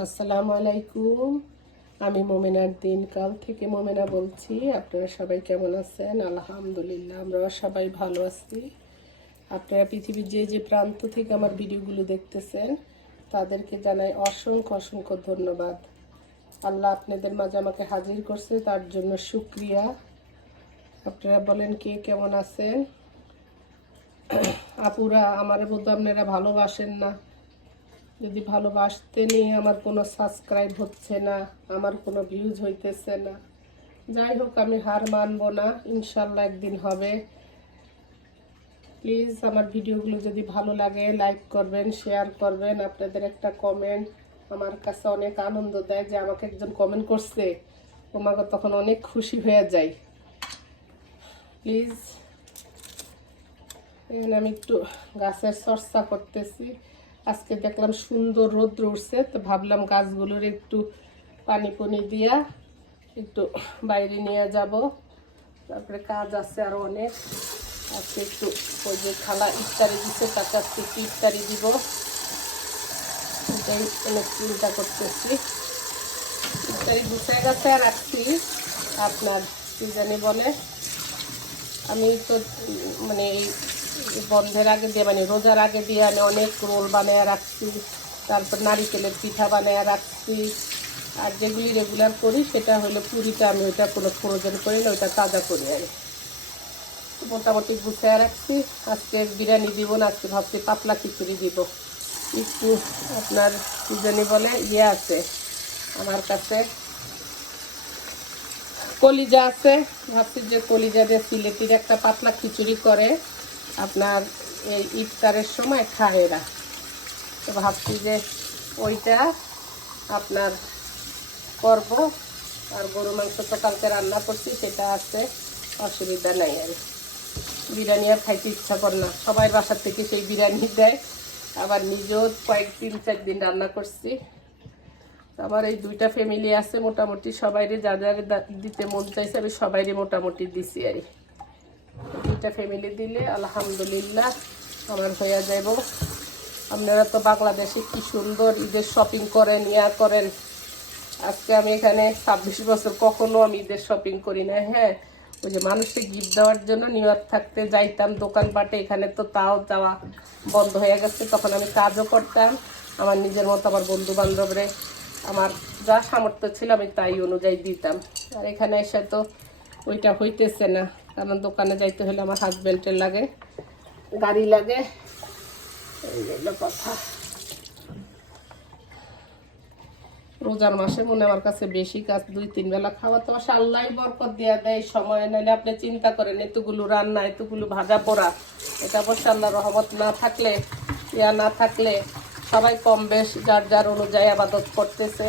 আসসালামু আলাইকুম। আমি মোমেনার দিনকাল থেকে মোমেনা বলছি। আপনারা সবাই কেমন আছেন? আলহামদুলিল্লাহ আমরা সবাই ভালো আছি। আপনারা পৃথিবীর যে যে প্রান্ত থেকে আমার ভিডিওগুলো দেখতেছেন, তাদেরকে জানাই অসংখ্য অসংখ্য ধন্যবাদ। আল্লাহ আপনাদের মাঝে আমাকে হাজির করছে, তার জন্য শুক্রিয়া। আপনারা বলেন কে কেমন আছেন? আপুরা, আমার বোধ আপনারা ভালোবাসেন না। যদি ভালোবাসতে নেই, আমার কোনো সাবস্ক্রাইব হচ্ছে না, আমার কোনো ভিউজ হইতেছে না। যাই হোক, আমি হার মানবো না, ইনশাল্লাহ একদিন হবে। প্লিজ আমার ভিডিওগুলো যদি ভালো লাগে লাইক করবেন শেয়ার করবেন। আপনাদের একটা কমেন্ট আমার কাছে অনেক আনন্দ দেয় যে আমাকে একজন কমেন্ট করছে। তোমাকে তখন অনেক খুশি হয়ে যায় প্লিজ আমি একটু গাছের চর্চা করতেছি। আজকে দেখলাম সুন্দর রোদ্র উঠছে, তো ভাবলাম গাছগুলোর একটু পানি পানি দিয়া একটু বাইরে নিয়ে যাব। তারপরে কাজ আছে আরও অনেক। আজকে একটু ওই যে খালা ইফতারি দিচ্ছে তাকে আজকে একটু ইফতারি দিব। এটাই অনেক চিন্তা করতেছি। ইফতারি গুছায় গাছে রাখছি, আপনার কি জানি বলে। আমি তো মানে এই বন্ধের আগে দিয়ে মানে রোজার আগে দিয়ে আমি অনেক রোল বানিয়ে রাখছি। তারপর নারিকেলের পিঠা বানিয়ে রাখছি। আর যেগুলি রেগুলার করি, সেটা হলো পুরিটা আমি ওইটা কোনো ফ্রোজেন করি না, ওইটা তাজা করি আর মোটামুটি গুছিয়ে রাখছি। আজকে বিরিয়ানি দিব না, আজকে ভাবছি পাতলা খিচুড়ি দিব। একটু আপনার জানি বলে ইয়ে আছে আমার কাছে। কলিজা আছে। ভাবছি যে কলিজা দিয়ে সিলেটির একটা পাতলা খিচুড়ি করে। আপনার এই ইফতারের সময় খায় এরা তো ভাবছি যে ওইটা আপনার করব। আর গরু মাংস তো কালকে রান্না করছি, সেটা আছে, অসুবিধা নাই আর। বিরিয়ানি আর খাইতে ইচ্ছা করে না। সবাই বাসার থেকে সেই বিরিয়ানি দেয়। আবার নিজেও কয়েক তিন চার দিন রান্না করছি। আমার এই দুইটা ফ্যামিলি আছে, মোটামুটি সবাইরে যা যা দিতে মন চাইছে, আমি সবাইরে মোটামুটি দিছি আর। দুইটা ফ্যামিলি দিলে, আলহামদুলিল্লাহ, আমার হয়ে যাব আপনারা তো বাংলাদেশে কি সুন্দর ঈদের শপিং করেন, ইয়া করেন। আজকে আমি এখানে ছাব্বিশ বছর কখনো আমি ঈদের শপিং করি না হ্যাঁ? ওই যে মানুষকে গিফট দেওয়ার জন্য নিউ ইয়র্ক থাকতে যাইতাম, দোকানপাটে, এখানে তো তাও যাওয়া বন্ধ হয়ে গেছে। তখন আমি কাজও করতাম, আমার নিজের মতো আমার বন্ধু বান্ধবরে আমার যা সামর্থ্য ছিল আমি তাই অনুযায়ী দিতাম। আর এখানে এসে তো ওইটা হইতেছে না। কারণ দোকানে যাইতে হলে আমার হাজব্যান্ডের লাগে, গাড়ি লাগে। কথা। রোজার মাসে মনে আমার কাছে বেশি কাজ, দুই, তিন বেলা খাওয়া তো আসে আল্লাহ বরকত দিয়া দেয়। সময় নাইলে আপনি চিন্তা করেন, এতগুলো রান্না, এতগুলো ভাজা পোড়া, এটা অবশ্য আল্লাহ রহমত না থাকলে, ইয়া না থাকলে সবাই কম বেশ, যার যার অনুযায়ী আবাদত করতেছে।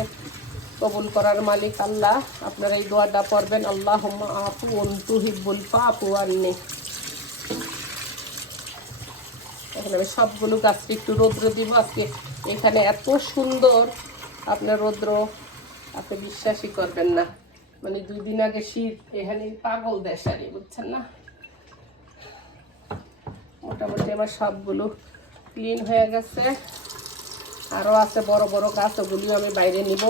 কবুল করার মালিক আল্লাহ। আপনারা এই দোয়াটা পড়বেন আল্লাহ আপু অন্তু হিব্বুল পাপু আন্নি। এখন আমি সবগুলো গাছকে একটু রৌদ্র দিব। আজকে এখানে এত সুন্দর আপনার রৌদ্র, আপনি বিশ্বাসই করবেন না। মানে দুই দিন আগে শীত, এখানে পাগল দেশ আর বুঝছেন না? মোটামুটি আমার সবগুলো ক্লিন হয়ে গেছে। আরও আছে বড় বড় গাছ, ওগুলিও আমি বাইরে নিব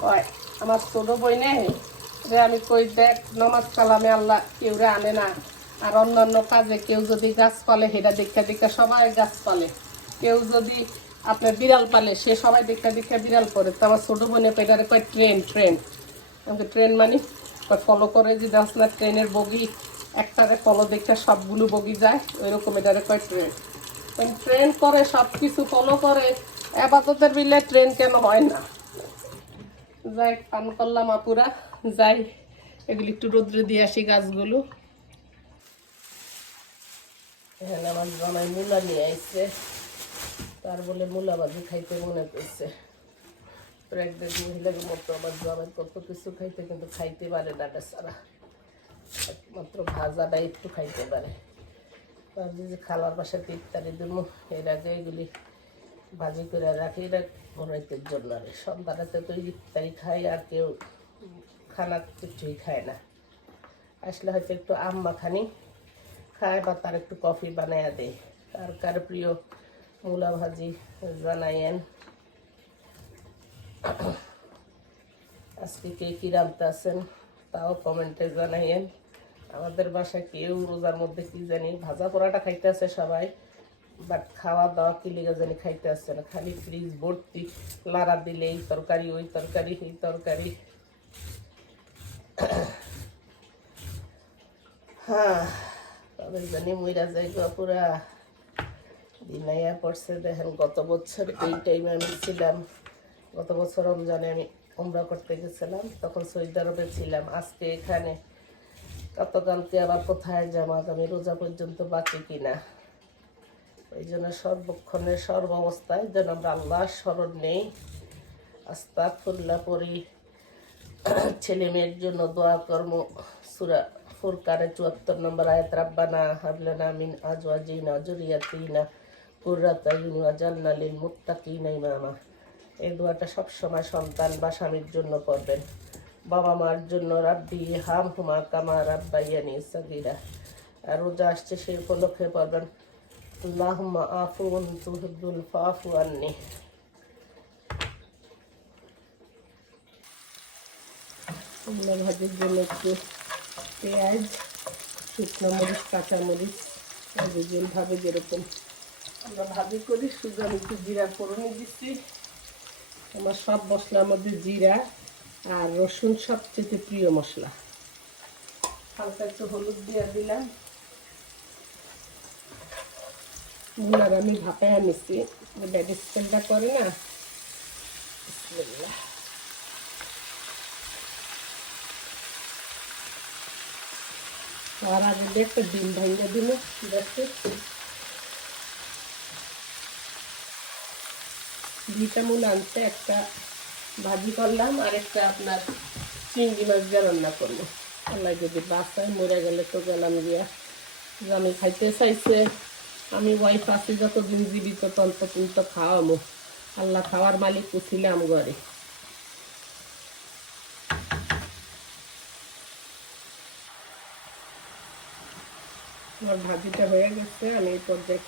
কয় আমার ছোট বই নেই যে আমি কই দেখ, নমাজ কালামে আল্লাহ কেউ রে আনে না। আর অন্যান্য কাজে কেউ যদি গাছ পালে, সেটা দেখা দেখা সবাই গাছ পালে। কেউ যদি আপনার বিড়াল পালে, সে সবাই দেখা দেখা বিড়াল পরে তো আমার ছোট বোনে পেটারে কয় ট্রেন ট্রেন। আমাকে ট্রেন মানে? ফলো করে যে যাস না, ট্রেনের বগি একটারে ফলো দেখে সবগুলো বগি যায়, ওইরকম এটারে কয় ট্রেন। ট্রেন করে সব কিছু ফলো করে আপাততের বিলে ট্রেন কেন হয় না? যাই পান করলাম আপুরা। যাই, এগুলি একটু রোদ্রে দিয়ে আসি গাছগুলো। এখানে আমার জামাই মূলা নিয়ে আসছে তার বলে মূলা ভাজি খাইতে মনে করছে। প্রেগনেন্ট মহিলার মতো আমার জামাই কত কিছু খাইতে, কিন্তু খাইতে পারে না বেচারা একমাত্র ভাজাটা একটু খাইতে পারে। ভাবছি যে খালার বাসাতে ইত্যাদি দেবো এর আগে এগুলি ভাজি করে রাখি। এটা ঘরাইতের জন্য। আর সন্ধ্যাটাতে তো ইফতারি খাই আর কেউ খানা কিছুই খায় না। আসলে হয়তো একটু আম মাখানি খায় বা তার একটু কফি বানাইয়া দেয়। আর কার প্রিয় মূলা ভাজি জানাইয়েন। আজকে কে কী রাঁধতে আছেন তাও কমেন্টে জানাইয়েন। আমাদের বাসায় কেউ রোজার মধ্যে কি জানি ভাজা পোড়াটা খাইতে আছে সবাই। বাট খাওয়া দাওয়া কি লেগে জানি খাইতে আসছে না। খালি ফ্রিজ ভর্তি, লাড়া দিলে এই তরকারি, ওই তরকারি এই তরকারি। হ্যাঁ তবে জানি মইরা যাই পুরা দিনাইয়া পড়ছে দেখেন, গত বছর এই টাইমে আমি ছিলাম। গত বছর রমজানে আমি উমরা করতে গেছিলাম, তখন সৌদি আরবে ছিলাম। আজকে এখানে গতকালকে আবার কোথায় যাব আগামী রোজা পর্যন্ত বাকি কিনা। ওই জন্য সর্বক্ষণে সর্ব অবস্থায় যেন আমরা আল্লাহ স্মরণ নেই। আস্তা ফুল্লা পরি ছেলে মেয়ের জন্য দোয়া কর্ম। সুরা ফুরকারে চুয়াত্তর নম্বর আয়াত, রাব্বানা হাবলানা মিন আজওয়াজিনা জুরিয়াতিনা কুররাতা ইউনা জান্নালিল মুত্তাকিনা ইমামা। এই দোয়াটা সবসময় সন্তান বা স্বামীর জন্য করবেন। বাবা মার জন্য, রাব্বি হাম হুমা কামা রাব্বাইয়ানি সাগিরা। আর রোজা আসছে সেই উপলক্ষে পড়বেন। আল্লাহুম্মা আফুন তুহিব্বুল ফাফু আন্নি কুমড়া ভাজির জন্য একটু পেঁয়াজ শুকনো মরিচ, কাঁচা মরিচ ভাবে যেরকম। আমরা ভাজি করি, শুধু আমি একটু জিরা ফোড়নে দিচ্ছি। আমার সব মশলার মধ্যে জিরা আর রসুন সবচেয়ে প্রিয় মশলা। হালকা একটু হলুদ দিয়ে দিলাম। মুলার আমি স্মেলটা করে না। আর আগে একটা ডিম দিল দেখতে দুইটা মূল আনতে একটা ভাজি করলাম, আর একটা আপনার চিংড়ি মাছ দিয়ে রান্না করল আল্লাহ যদি বাসায় মরে গেলে তো গেলাম গিয়া। আমি খাইতে চাইছে আমি ওয়াইফ আছি যতদিন জীবিত ততদিন তো খাওয়ামো আল্লাহ খাওয়ার মালিক পুছিলাম ঘরে। আমার ভাজিটা হয়ে গেছে, আমি এই পর্যায়ে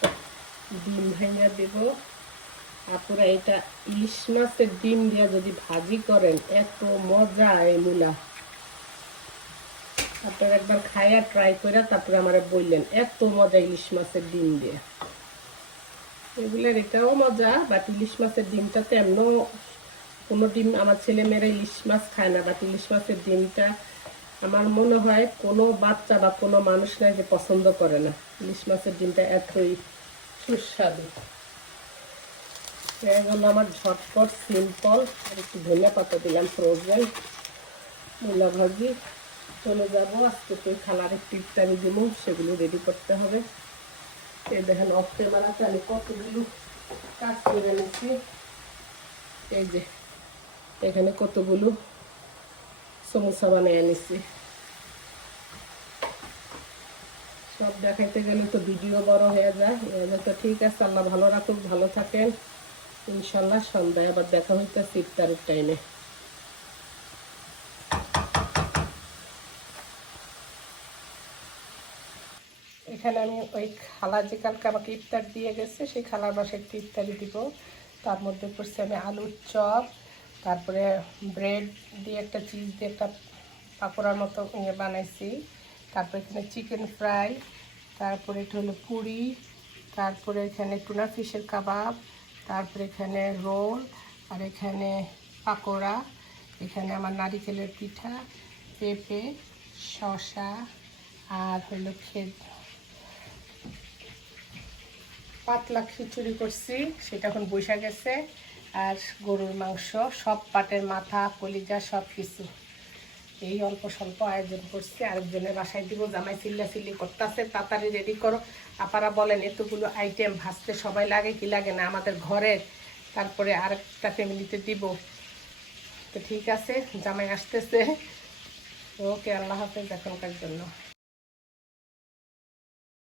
ডিম ভাইয়া দেব। আপনারা এটা ইলিশ মাছের ডিম দিয়ে যদি ভাজি করেন, এত মজা এই মূলা আপনারা একবার খাইয়া ট্রাই করে তারপরে আমার বললেন, এত মজা ইলিশ মাছের ডিম দিয়ে। এগুলোর এটাও মজা বাট ইলিশ মাছের ডিমটা তো কোনো ডিম, আমার ছেলে মেয়েরা ইলিশ মাছ খায় না বাট ইলিশ মাছের ডিমটা আমার মনে হয় কোনো বাচ্চা বা কোনো মানুষ নাই যে পছন্দ করে না। ইলিশ মাছের ডিমটা এতই সুস্বাদু। এগুলো আমার ঝটপট সিম্পল একটু ধনিয়া পাতা দিলাম ফ্রোজেন মূলা ভাজি। চলে যাব। আজকে তো খালার একটু ইত্যাদি দিব, সেগুলো রেডি করতে হবে। এই দেখেন অফ ক্যামেরাতে আমি কতগুলো কাজ করে নিচ্ছি এই যে, এখানে কতগুলো সমোসা বানিয়ে নিচ্ছি সব দেখাইতে গেলে তো ভিডিও বড় হয়ে যায়। তো ঠিক আছে, আল্লাহ ভালো রাখুক, ভালো থাকেন। ইনশাল্লাহ সন্ধ্যায় আবার দেখা হইতেছে ইফতারের টাইমে এখানে আমি ওই খালা যে কালকে আমাকে ইফতার দিয়ে গেছে, সেই খালার বাসায় একটু ইফতারি দিব। তার মধ্যে করছি আমি আলুর চপ, তারপরে ব্রেড দিয়ে একটা চিজ দিয়ে একটা পাকোড়ার মতো ইয়ে বানাইছি। তারপরে এখানে চিকেন ফ্রাই, তারপরে এটা হলো পুরি, তারপরে এখানে টুনা ফিশের কাবাব, তারপরে এখানে রোল, আর এখানে পাকোড়া, এখানে আমার নারিকেলের পিঠা, পেঁপে, শসা, আর হলো খেত পাতলা খিচুড়ি করছি, সেটা এখন বসে গেছে, আর গরুর মাংস, সব পাটের মাথা, কলিজা, সব কিছু। এই অল্প স্বল্প আয়োজন করছি, আরেকজনের বাসায় দিব, জামাই চিল্লা চিল্লি করতেছে, তাড়াতাড়ি রেডি করো। আপারা বলেন, এতগুলো আইটেম ভাজতে সবাই লাগে, কি লাগে না? আমাদের ঘরের, তারপরে আরেকটা ফ্যামিলিতে দিব। তো ঠিক আছে, জামাই আসতেছে। ওকে, আল্লাহ হাফেজ এখনকার জন্য।